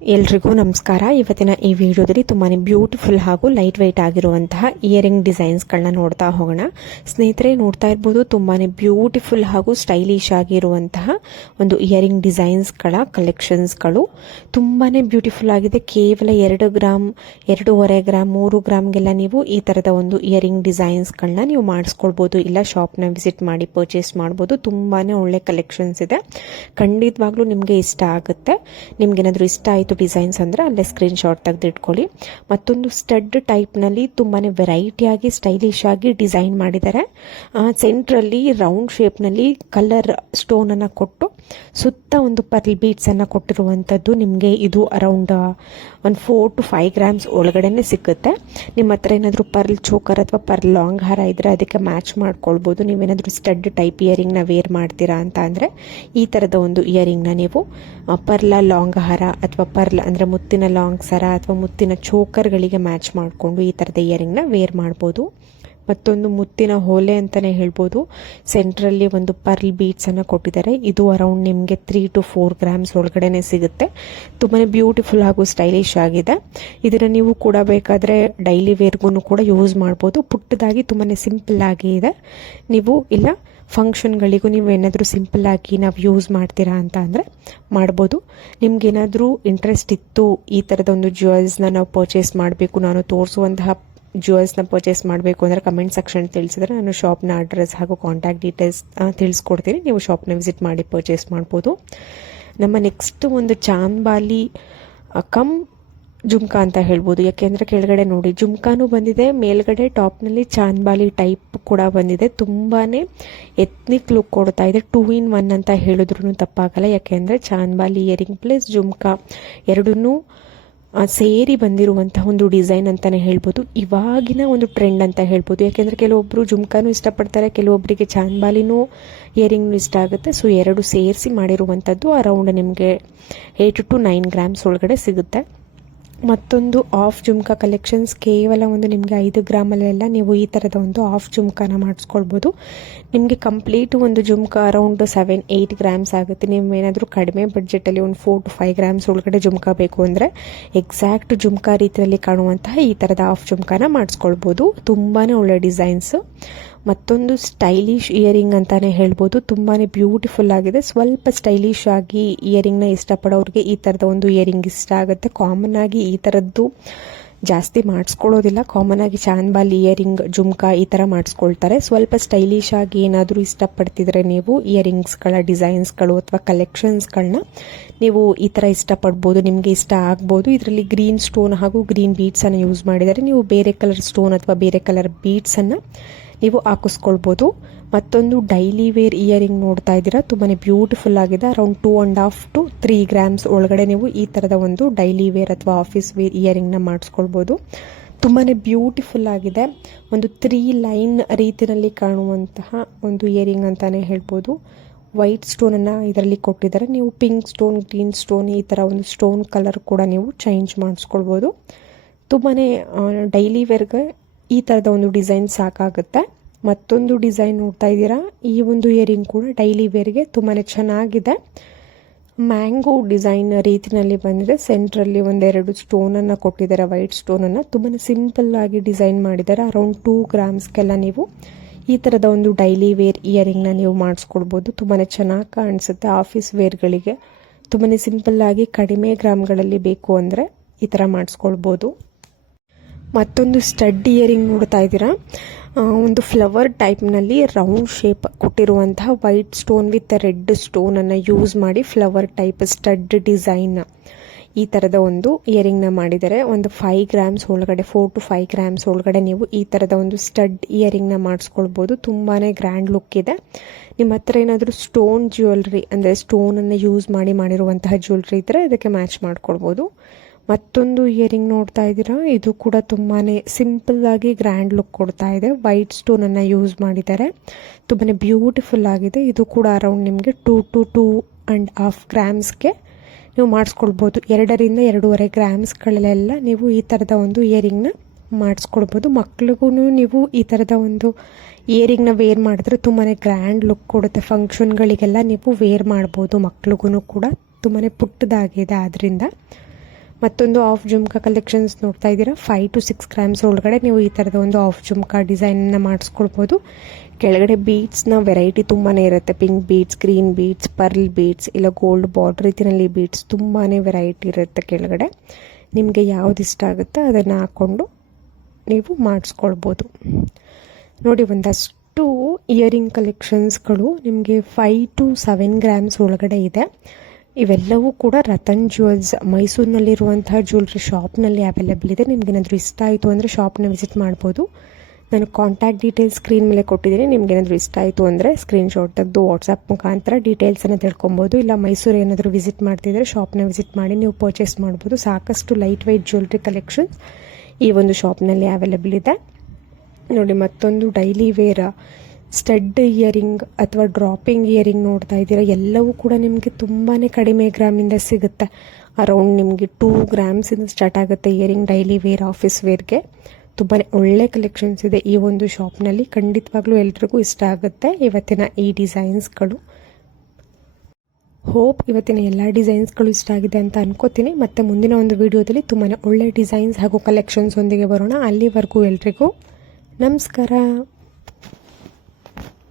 ಎಲ್ರಿಗೂ ನಮಸ್ಕಾರ. ಇವತ್ತಿನ ಈ ವಿಡಿಯೋದಲ್ಲಿ ತುಂಬಾ ಬ್ಯೂಟಿಫುಲ್ ಹಾಗೂ ಲೈಟ್ ವೆಯ್ಟ್ ಆಗಿರುವಂತಹ ಇಯರಿಂಗ್ ಡಿಸೈನ್ಸ್ಗಳನ್ನ ನೋಡ್ತಾ ಹೋಗೋಣ. ಸ್ನೇಹಿತರೆ, ನೋಡ್ತಾ ಇರ್ಬೋದು ತುಂಬಾ ಬ್ಯೂಟಿಫುಲ್ ಹಾಗೂ ಸ್ಟೈಲಿಶ್ ಆಗಿರುವಂತಹ ಒಂದು ಇಯರಿಂಗ್ ಡಿಸೈನ್ಸ್ಗಳ ಕಲೆಕ್ಷನ್ಸ್ಗಳು ತುಂಬಾ ಬ್ಯೂಟಿಫುಲ್ ಆಗಿದೆ. ಕೇವಲ 2 ಗ್ರಾಮ್, 2.5 ಗ್ರಾಮ್, 3 ಗ್ರಾಮ್ಗೆಲ್ಲ ನೀವು ಈ ಥರದ ಒಂದು ಇಯರಿಂಗ್ ಡಿಸೈನ್ಸ್ಗಳನ್ನ ನೀವು ಮಾಡಿಸ್ಕೊಳ್ಬೋದು. ಇಲ್ಲ ಶಾಪ್ನ ವಿಸಿಟ್ ಮಾಡಿ ಪರ್ಚೇಸ್ ಮಾಡ್ಬೋದು. ತುಂಬಾ ಒಳ್ಳೆ ಕಲೆಕ್ಷನ್ಸ್ ಇದೆ. ಖಂಡಿತವಾಗ್ಲೂ ನಿಮಗೆ ಇಷ್ಟ ಆಗುತ್ತೆ. ನಿಮ್ಗೇನಾದರೂ ಇಷ್ಟ ಆಯಿತು ಡಿಸೈನ್ಸ್ ಅಂದರೆ ಅಲ್ಲೇ ಸ್ಕ್ರೀನ್ ಶಾಟ್ ತೆಗೆದಿಟ್ಕೊಳ್ಳಿ. ಮತ್ತೊಂದು ಸ್ಟಡ್ ಟೈಪ್ನಲ್ಲಿ ತುಂಬಾ ವೆರೈಟಿಯಾಗಿ ಸ್ಟೈಲಿಶ್ ಆಗಿ ಡಿಸೈನ್ ಮಾಡಿದ್ದಾರೆ. ಸೆಂಟ್ರಲ್ಲಿ ರೌಂಡ್ ಶೇಪ್ನಲ್ಲಿ ಕಲರ್ ಸ್ಟೋನನ್ನು ಕೊಟ್ಟು ಸುತ್ತ ಒಂದು ಪರ್ಲ್ ಬೀಡ್ಸನ್ನು ಕೊಟ್ಟಿರುವಂಥದ್ದು. ನಿಮಗೆ ಇದು ಅರೌಂಡ್ ಒಂದು 4 to 5 ಗ್ರಾಮ್ಸ್ ಒಳಗಡೆನೆ ಸಿಗುತ್ತೆ. ನಿಮ್ಮ ಹತ್ರ ಏನಾದರೂ ಪರ್ಲ್ ಚೋಕರ್ ಅಥವಾ ಪರ್ಲ್ ಲಾಂಗ್ ಹಾರ ಇದ್ದರೆ ಅದಕ್ಕೆ ಮ್ಯಾಚ್ ಮಾಡ್ಕೊಳ್ಬೋದು. ನೀವೇನಾದರೂ ಸ್ಟಡ್ ಟೈಪ್ ಇಯರಿಂಗ್ನ ವೇರ್ ಮಾಡ್ತೀರಾ ಅಂತ ಅಂದರೆ ಈ ಥರದ ಒಂದು ಇಯರಿಂಗ್ನ ನೀವು ಪರ್ಲ ಲಾಂಗ್ ಹಾರ ಅಥವಾ ಪರ್ಲ್ ಅಂದರೆ ಮುತ್ತಿನ ಲಾಂಗ್ ಸರ ಅಥವಾ ಮುತ್ತಿನ ಚೋಕರ್ಗಳಿಗೆ ಮ್ಯಾಚ್ ಮಾಡಿಕೊಂಡು ಈ ಥರದ ಇಯರಿಂಗ್ನ ವೇರ್ ಮಾಡ್ಬೋದು. ಮತ್ತೊಂದು ಮುತ್ತಿನ ಹೋಲೆ ಅಂತಲೇ ಹೇಳ್ಬೋದು. ಸೆಂಟ್ರಲ್ಲಿ ಒಂದು ಪರ್ಲ್ ಬೀಡ್ಸನ್ನು ಕೊಟ್ಟಿದ್ದಾರೆ. ಇದು ಅರೌಂಡ್ ನಿಮಗೆ 3 to 4 ಗ್ರಾಮ್ಸ್ ಒಳಗಡೆನೆ ಸಿಗುತ್ತೆ. ತುಂಬಾ ಬ್ಯೂಟಿಫುಲ್ ಹಾಗೂ ಸ್ಟೈಲಿಶ್ ಆಗಿದೆ. ಇದನ್ನು ನೀವು ಕೂಡ ಬೇಕಾದರೆ ಡೈಲಿ ವೇರ್ಗೂ ಕೂಡ ಯೂಸ್ ಮಾಡ್ಬೋದು. ಪುಟ್ಟದಾಗಿ ತುಂಬಾ ಸಿಂಪಲ್ ಆಗಿ ಇದೆ. ನೀವು ಇಲ್ಲ ಫಂಕ್ಷನ್ಗಳಿಗೂ ನೀವು ಏನಾದರೂ ಸಿಂಪಲ್ ಆಗಿ ನಾವು ಯೂಸ್ ಮಾಡ್ತೀರಾ ಅಂತ ಅಂದರೆ ಮಾಡ್ಬೋದು. ನಿಮ್ಗೇನಾದರೂ ಇಂಟ್ರೆಸ್ಟ್ ಇತ್ತು ಈ ಥರದ ಒಂದು ಜ್ಯುವೆಲ್ಸ್ನ ನಾವು ಪರ್ಚೇಸ್ ಮಾಡಬೇಕು, ನಾನು ತೋರಿಸುವಂತಹ ಜ್ಯುವೆಲ್ಸ್ನ ಪರ್ಚೇಸ್ ಮಾಡಬೇಕು ಅಂದರೆ ಕಮೆಂಟ್ ಸೆಕ್ಷನ್ ತಿಳಿಸಿದ್ರೆ ನಾನು ಶಾಪ್ನ ಅಡ್ರೆಸ್ ಹಾಗೂ ಕಾಂಟ್ಯಾಕ್ಟ್ ಡೀಟೇಲ್ಸ್ ತಿಳಿಸ್ಕೊಡ್ತೀನಿ. ನೀವು ಶಾಪ್ನ ವಿಸಿಟ್ ಮಾಡಿ ಪರ್ಚೇಸ್ ಮಾಡ್ಬೋದು. ನಮ್ಮ ನೆಕ್ಸ್ಟ್ ಒಂದು ಚಾಂದ್ಬಾಲಿ ಕಮ್ ಜುಮ್ಕಾ ಅಂತ ಹೇಳ್ಬೋದು. ಯಾಕೆಂದರೆ ಕೆಳಗಡೆ ನೋಡಿ ಜುಮ್ಕಾನೂ ಬಂದಿದೆ, ಮೇಲ್ಗಡೆ ಟಾಪ್ನಲ್ಲಿ ಚಾಂದ್ಬಾಲಿ ಟೈಪ್ ಕೂಡ ಬಂದಿದೆ. ತುಂಬಾ ಎತ್ನಿಕ್ ಲುಕ್ ಕೊಡ್ತಾ ಇದೆ. 2 in 1 ಅಂತ ಹೇಳಿದ್ರು ತಪ್ಪಾಗಲ್ಲ. ಯಾಕೆಂದರೆ ಚಾಂದ್ಬಾಲಿ ಇಯರಿಂಗ್ ಪ್ಲಸ್ ಜುಮ್ಕಾ ಎರಡನ್ನೂ ಸೇರಿ ಬಂದಿರುವಂತಹ ಒಂದು ಡಿಸೈನ್ ಅಂತಲೇ ಹೇಳ್ಬೋದು. ಇವಾಗಿನ ಒಂದು ಟ್ರೆಂಡ್ ಅಂತ ಹೇಳ್ಬೋದು. ಯಾಕೆಂದರೆ ಕೆಲವೊಬ್ಬರು ಜುಮ್ಕಾನೂ ಇಷ್ಟಪಡ್ತಾರೆ, ಕೆಲವೊಬ್ಬರಿಗೆ ಚಾಂದ್ಬಾಲಿನೂ ಇಯರಿಂಗ್ನೂ ಇಷ್ಟ ಆಗುತ್ತೆ. ಸೊ ಎರಡು ಸೇರಿಸಿ ಮಾಡಿರುವಂಥದ್ದು ಅರೌಂಡ್ ನಿಮಗೆ 8 to 9 ಗ್ರಾಮ್ಸ್ ಒಳಗಡೆ ಸಿಗುತ್ತೆ. ಮತ್ತೊಂದು ಆಫ್ ಜುಮ್ಕಾ ಕಲೆಕ್ಷನ್ಸ್ ಕೇವಲ ಒಂದು ನಿಮಗೆ 5 ಗ್ರಾಮಲ್ಲೆಲ್ಲ ನೀವು ಈ ಥರದ ಒಂದು ಆಫ್ ಜುಮ್ಕಾನ ಮಾಡಿಸ್ಕೊಳ್ಬೋದು. ನಿಮಗೆ ಕಂಪ್ಲೀಟ್ ಒಂದು ಜುಮ್ಕಾ ಅರೌಂಡ್ 7-8 ಗ್ರಾಮ್ಸ್ ಆಗುತ್ತೆ. ನೀವು ಏನಾದರೂ ಕಡಿಮೆ ಬಡ್ಜೆಟಲ್ಲಿ ಒಂದು 4 to 5 ಗ್ರಾಮ್ಸ್ ಒಳಗಡೆ ಜುಮ್ಕಾ ಬೇಕು ಅಂದರೆ ಎಕ್ಸಾಕ್ಟ್ ಜುಮ್ಕಾ ರೀತಿಯಲ್ಲಿ ಕಾಣುವಂತಹ ಈ ಥರದ ಆಫ್ ಜುಮ್ಕಾನ ಮಾಡಿಸ್ಕೊಳ್ಬೋದು. ತುಂಬಾ ಒಳ್ಳೆ ಡಿಸೈನ್ಸು. ಮತ್ತೊಂದು ಸ್ಟೈಲಿಶ್ ಇಯರಿಂಗ್ ಅಂತಾನೆ ಹೇಳ್ಬೋದು. ತುಂಬಾ ಬ್ಯೂಟಿಫುಲ್ ಆಗಿದೆ. ಸ್ವಲ್ಪ ಸ್ಟೈಲಿಶ್ ಆಗಿ ಇಯರಿಂಗ್ನ ಇಷ್ಟಪಡೋರಿಗೆ ಈ ಥರದ ಒಂದು ಇಯರಿಂಗ್ ಇಷ್ಟ ಆಗುತ್ತೆ. ಕಾಮನ್ ಆಗಿ ಈ ಥರದ್ದು ಜಾಸ್ತಿ ಮಾಡಿಸ್ಕೊಳ್ಳೋದಿಲ್ಲ. ಕಾಮನ್ ಆಗಿ ಚಾಂದ್ಬಾಲಿ ಇಯರಿಂಗ್ ಜುಮ್ಕಾ ಈ ಥರ ಮಾಡಿಸ್ಕೊಳ್ತಾರೆ. ಸ್ವಲ್ಪ ಸ್ಟೈಲಿಶ್ ಆಗಿ ಏನಾದರೂ ಇಷ್ಟಪಡ್ತಿದ್ರೆ ನೀವು ಇಯರಿಂಗ್ಸ್ಗಳ ಡಿಸೈನ್ಸ್ಗಳು ಅಥವಾ ಕಲೆಕ್ಷನ್ಸ್ಗಳನ್ನ ನೀವು ಈ ಥರ ಇಷ್ಟಪಡ್ಬೋದು. ನಿಮಗೆ ಇಷ್ಟ ಆಗ್ಬೋದು. ಇದರಲ್ಲಿ ಗ್ರೀನ್ ಸ್ಟೋನ್ ಹಾಗೂ ಗ್ರೀನ್ ಬೀಡ್ಸನ್ನು ಯೂಸ್ ಮಾಡಿದ್ದಾರೆ. ನೀವು ಬೇರೆ ಕಲರ್ ಸ್ಟೋನ್ ಅಥವಾ ಬೇರೆ ಕಲರ್ ಬೀಡ್ಸನ್ನು ನೀವು ಹಾಕಿಸ್ಕೊಳ್ಬೋದು. ಮತ್ತೊಂದು ಡೈಲಿ ವೇರ್ ಇಯರಿಂಗ್ ನೋಡ್ತಾ ಇದ್ದೀರಾ. ತುಂಬಾ ಬ್ಯೂಟಿಫುಲ್ ಆಗಿದೆ. ಅರೌಂಡ್ 2.5 to 3 ಗ್ರಾಮ್ಸ್ ಒಳಗಡೆ ನೀವು ಈ ಥರದ ಒಂದು ಡೈಲಿ ವೇರ್ ಅಥವಾ ಆಫೀಸ್ ವೇರ್ ಇಯರಿಂಗ್ನ ಮಾಡಿಸ್ಕೊಳ್ಬೋದು. ತುಂಬಾ ಬ್ಯೂಟಿಫುಲ್ ಆಗಿದೆ. ಒಂದು 3 ಲೈನ್ ರೀತಿಯಲ್ಲಿ ಕಾಣುವಂತಹ ಒಂದು ಇಯರಿಂಗ್ ಅಂತಾನೆ ಹೇಳ್ಬೋದು. ವೈಟ್ ಸ್ಟೋನನ್ನು ಇದರಲ್ಲಿ ಕೊಟ್ಟಿದ್ದಾರೆ. ನೀವು ಪಿಂಕ್ ಸ್ಟೋನ್, ಗ್ರೀನ್ ಸ್ಟೋನ್ ಈ ಥರ ಒಂದು ಸ್ಟೋನ್ ಕಲರ್ ಕೂಡ ನೀವು ಚೇಂಜ್ ಮಾಡಿಸ್ಕೊಳ್ಬೋದು. ತುಂಬಾ ಡೈಲಿ ವೇರ್ಗೆ ಈ ಥರದ ಒಂದು ಡಿಸೈನ್ ಸಾಕಾಗುತ್ತೆ. ಮತ್ತೊಂದು ಡಿಸೈನ್ ನೋಡ್ತಾ ಇದ್ದೀರಾ. ಈ ಒಂದು ಇಯರಿಂಗ್ ಕೂಡ ಡೈಲಿ ವೇರ್ಗೆ ತುಂಬಾ ಚೆನ್ನಾಗಿದೆ. ಮ್ಯಾಂಗೋ ಡಿಸೈನ್ ರೀತಿಯಲ್ಲಿ ಬಂದಿದೆ. ಸೆಂಟ್ರಲ್ಲಿ 1-2 ಸ್ಟೋನನ್ನು ಕೊಟ್ಟಿದ್ದಾರೆ, ವೈಟ್ ಸ್ಟೋನನ್ನು. ತುಂಬಾ ಸಿಂಪಲ್ ಆಗಿ ಡಿಸೈನ್ ಮಾಡಿದ್ದಾರೆ. ಅರೌಂಡ್ 2 ಗ್ರಾಮ್ಸ್ಗೆಲ್ಲ ನೀವು ಈ ಥರದ ಒಂದು ಡೈಲಿ ವೇರ್ ಇಯರಿಂಗ್ನ ನೀವು ಮಾಡಿಸ್ಕೊಳ್ಬೋದು. ತುಂಬಾ ಚೆನ್ನಾಗಿ ಕಾಣಿಸುತ್ತೆ. ಆಫೀಸ್ ವೇರ್ಗಳಿಗೆ ತುಂಬಾ ಸಿಂಪಲ್ ಆಗಿ ಕಡಿಮೆ ಗ್ರಾಮ್ಗಳಲ್ಲಿ ಬೇಕು ಅಂದರೆ ಈ ಥರ ಮಾಡಿಸ್ಕೊಳ್ಬೋದು. ಮತ್ತೊಂದು ಸ್ಟಡ್ ಇಯರಿಂಗ್ ನೋಡ್ತಾ ಇದ್ದೀರಾ. ಒಂದು ಫ್ಲವರ್ ಟೈಪ್ನಲ್ಲಿ ರೌಂಡ್ ಶೇಪ್ ಕೊಟ್ಟಿರುವಂತಹ ವೈಟ್ ಸ್ಟೋನ್ ವಿತ್ ರೆಡ್ ಸ್ಟೋನನ್ನು ಯೂಸ್ ಮಾಡಿ ಫ್ಲವರ್ ಟೈಪ್ ಸ್ಟಡ್ ಡಿಸೈನ್ ಈ ಥರದ ಒಂದು ಇಯರಿಂಗ್ನ ಮಾಡಿದ್ದಾರೆ. ಒಂದು 5 ಗ್ರಾಮ್ಸ್ ಒಳಗಡೆ 4 to 5 ಗ್ರಾಮ್ಸ್ ಒಳಗಡೆ ನೀವು ಈ ಥರದ ಒಂದು ಸ್ಟಡ್ ಇಯರಿಂಗ್ನ ಮಾಡಿಸ್ಕೊಳ್ಬೋದು. ತುಂಬಾ ಗ್ರ್ಯಾಂಡ್ ಲುಕ್ ಇದೆ. ನಿಮ್ಮ ಹತ್ರ ಏನಾದರೂ ಸ್ಟೋನ್ ಜ್ಯುವೆಲ್ರಿ ಅಂದರೆ ಸ್ಟೋನನ್ನು ಯೂಸ್ ಮಾಡಿರುವಂತಹ ಜ್ಯುವೆಲ್ರಿ ಇದ್ದರೆ ಅದಕ್ಕೆ ಮ್ಯಾಚ್ ಮಾಡ್ಕೊಳ್ಬೋದು. ಮತ್ತೊಂದು ಇಯರಿಂಗ್ ನೋಡ್ತಾ ಇದ್ದೀರಾ. ಇದು ಕೂಡ ತುಂಬಾ ಸಿಂಪಲ್ ಆಗಿ ಗ್ರ್ಯಾಂಡ್ ಲುಕ್ ಕೊಡ್ತಾ ಇದೆ. ವೈಟ್ ಸ್ಟೋನನ್ನು ಯೂಸ್ ಮಾಡಿದ್ದಾರೆ. ತುಂಬಾ ಬ್ಯೂಟಿಫುಲ್ ಆಗಿದೆ. ಇದು ಕೂಡ ಅರೌಂಡ್ ನಿಮಗೆ 2 to 2.5 ಗ್ರಾಮ್ಸ್ಗೆ ನೀವು ಮಾಡಿಸ್ಕೊಳ್ಬೋದು. 2ರಿಂದ 2.5 ಗ್ರಾಮ್ಸ್ಗಳಲ್ಲೆಲ್ಲ ನೀವು ಈ ಥರದ ಒಂದು ಇಯರಿಂಗ್ನ ಮಾಡಿಸ್ಕೊಳ್ಬೋದು. ಮಕ್ಳಿಗೂ ನೀವು ಈ ಥರದ ಒಂದು ಇಯರಿಂಗ್ನ ವೇರ್ ಮಾಡಿದ್ರೆ ತುಂಬಾ ಗ್ರ್ಯಾಂಡ್ ಲುಕ್ ಕೊಡುತ್ತೆ. ಫಂಕ್ಷನ್ಗಳಿಗೆಲ್ಲ ನೀವು ವೇರ್ ಮಾಡ್ಬೋದು. ಮಕ್ಳಿಗೂ ಕೂಡ ತುಂಬಾ ಪುಟ್ಟದಾಗಿದೆ. ಆದ್ದರಿಂದ ಮತ್ತೊಂದು ಆಫ್ ಜುಮ್ಕಾ ಕಲೆಕ್ಷನ್ಸ್ ನೋಡ್ತಾ ಇದ್ದೀರಾ. 5 to 6 ಗ್ರಾಮ್ಸ್ ಒಳಗಡೆ ನೀವು ಈ ಥರದ ಒಂದು ಆಫ್ ಜುಮ್ಕಾ ಡಿಸೈನನ್ನು ಮಾಡಿಸ್ಕೊಳ್ಬೋದು. ಕೆಳಗಡೆ ಬೀಡ್ಸ್ನ ವೆರೈಟಿ ತುಂಬಾ ಇರುತ್ತೆ. Pink beads, green beads, pearl beads, ಇಲ್ಲ ಗೋಲ್ಡ್ ಬಾರ್ಡರ್ ರೀತಿಯಲ್ಲಿ ಬೀಡ್ಸ್ ತುಂಬಾ ವೆರೈಟಿ ಇರುತ್ತೆ ಕೆಳಗಡೆ. ನಿಮಗೆ ಯಾವ್ದು ಇಷ್ಟ ಆಗುತ್ತೆ ಅದನ್ನು ಹಾಕ್ಕೊಂಡು ನೀವು ಮಾಡಿಸ್ಕೊಳ್ಬೋದು. ನೋಡಿ, ಒಂದಷ್ಟು ಇಯರಿಂಗ್ ಕಲೆಕ್ಷನ್ಸ್ಗಳು ನಿಮಗೆ 5 to 7 ಗ್ರಾಮ್ಸ್ ಒಳಗಡೆ ಇದೆ. ಇವೆಲ್ಲವೂ ಕೂಡ ರತನ್ ಜ್ಯುವೆಲ್ಸ್ ಮೈಸೂರಿನಲ್ಲಿರುವಂತಹ ಜ್ಯುವೆಲ್ರಿ ಶಾಪ್ನಲ್ಲಿ ಅವೈಲೇಬಲ್ ಇದೆ. ನಿಮ್ಗೇನಾದರೂ ಇಷ್ಟ ಆಯಿತು ಅಂದರೆ ಶಾಪ್ನ ವಿಸಿಟ್ ಮಾಡ್ಬೋದು. ನಾನು ಕಾಂಟ್ಯಾಕ್ಟ್ ಡೀಟೇಲ್ಸ್ ಸ್ಕ್ರೀನ್ ಮೇಲೆ ಕೊಟ್ಟಿದ್ದೀನಿ. ನಿಮ್ಗೇನಾದರೂ ಇಷ್ಟ ಆಯಿತು ಅಂದರೆ ಸ್ಕ್ರೀನ್ಶಾಟ್ ತೆಗೆದು ವಾಟ್ಸಪ್ ಮುಖಾಂತರ ಡೀಟೇಲ್ಸನ್ನು ತಿಳ್ಕೊಬೋದು. ಇಲ್ಲ ಮೈಸೂರು ಏನಾದರೂ ವಿಸಿಟ್ ಮಾಡ್ತಿದ್ರೆ ಶಾಪ್ನ ವಿಸಿಟ್ ಮಾಡಿ ನೀವು ಪರ್ಚೇಸ್ ಮಾಡ್ಬೋದು. ಸಾಕಷ್ಟು ಲೈಟ್ ವೆಯ್ಟ್ ಜ್ಯುವೆಲ್ರಿ ಕಲೆಕ್ಷನ್ಸ್ ಈ ಒಂದು ಶಾಪ್ನಲ್ಲಿ ಅವೈಲೇಬಲ್ ಇದೆ. ನೋಡಿ, ಮತ್ತೊಂದು ಡೈಲಿ ವೇರ್ ಸ್ಟಡ್ ಇಯರಿಂಗ್ ಅಥವಾ ಡ್ರಾಪಿಂಗ್ ಇಯರಿಂಗ್ ನೋಡ್ತಾ ಇದ್ದೀರಾ. ಎಲ್ಲವೂ ಕೂಡ ನಿಮಗೆ ತುಂಬಾ ಕಡಿಮೆ ಗ್ರಾಮಿಂದ ಸಿಗುತ್ತೆ. ಅರೌಂಡ್ ನಿಮಗೆ 2 ಗ್ರಾಮ್ಸಿಂದ ಸ್ಟಾರ್ಟ್ ಆಗುತ್ತೆ ಇಯರಿಂಗ್ ಡೈಲಿ ವೇರ್, ಆಫೀಸ್ ವೇರ್ಗೆ. ತುಂಬಾ ಒಳ್ಳೆ ಕಲೆಕ್ಷನ್ಸ್ ಇದೆ ಈ ಒಂದು ಶಾಪ್ನಲ್ಲಿ. ಖಂಡಿತವಾಗ್ಲೂ ಎಲ್ರಿಗೂ ಇಷ್ಟ ಆಗುತ್ತೆ ಇವತ್ತಿನ ಈ ಡಿಸೈನ್ಸ್ಗಳು. ಹೋಪ್ ಇವತ್ತಿನ ಎಲ್ಲ ಡಿಸೈನ್ಸ್ಗಳು ಇಷ್ಟ ಆಗಿದೆ ಅಂತ ಅನ್ಕೋತೀನಿ. ಮತ್ತೆ ಮುಂದಿನ ಒಂದು ವಿಡಿಯೋದಲ್ಲಿ ತುಂಬಾ ಒಳ್ಳೆ ಡಿಸೈನ್ಸ್ ಹಾಗೂ ಕಲೆಕ್ಷನ್ಸ್ ಒಂದಿಗೆ ಬರೋಣ. ಅಲ್ಲಿವರೆಗೂ ಎಲ್ರಿಗೂ ನಮಸ್ಕಾರ.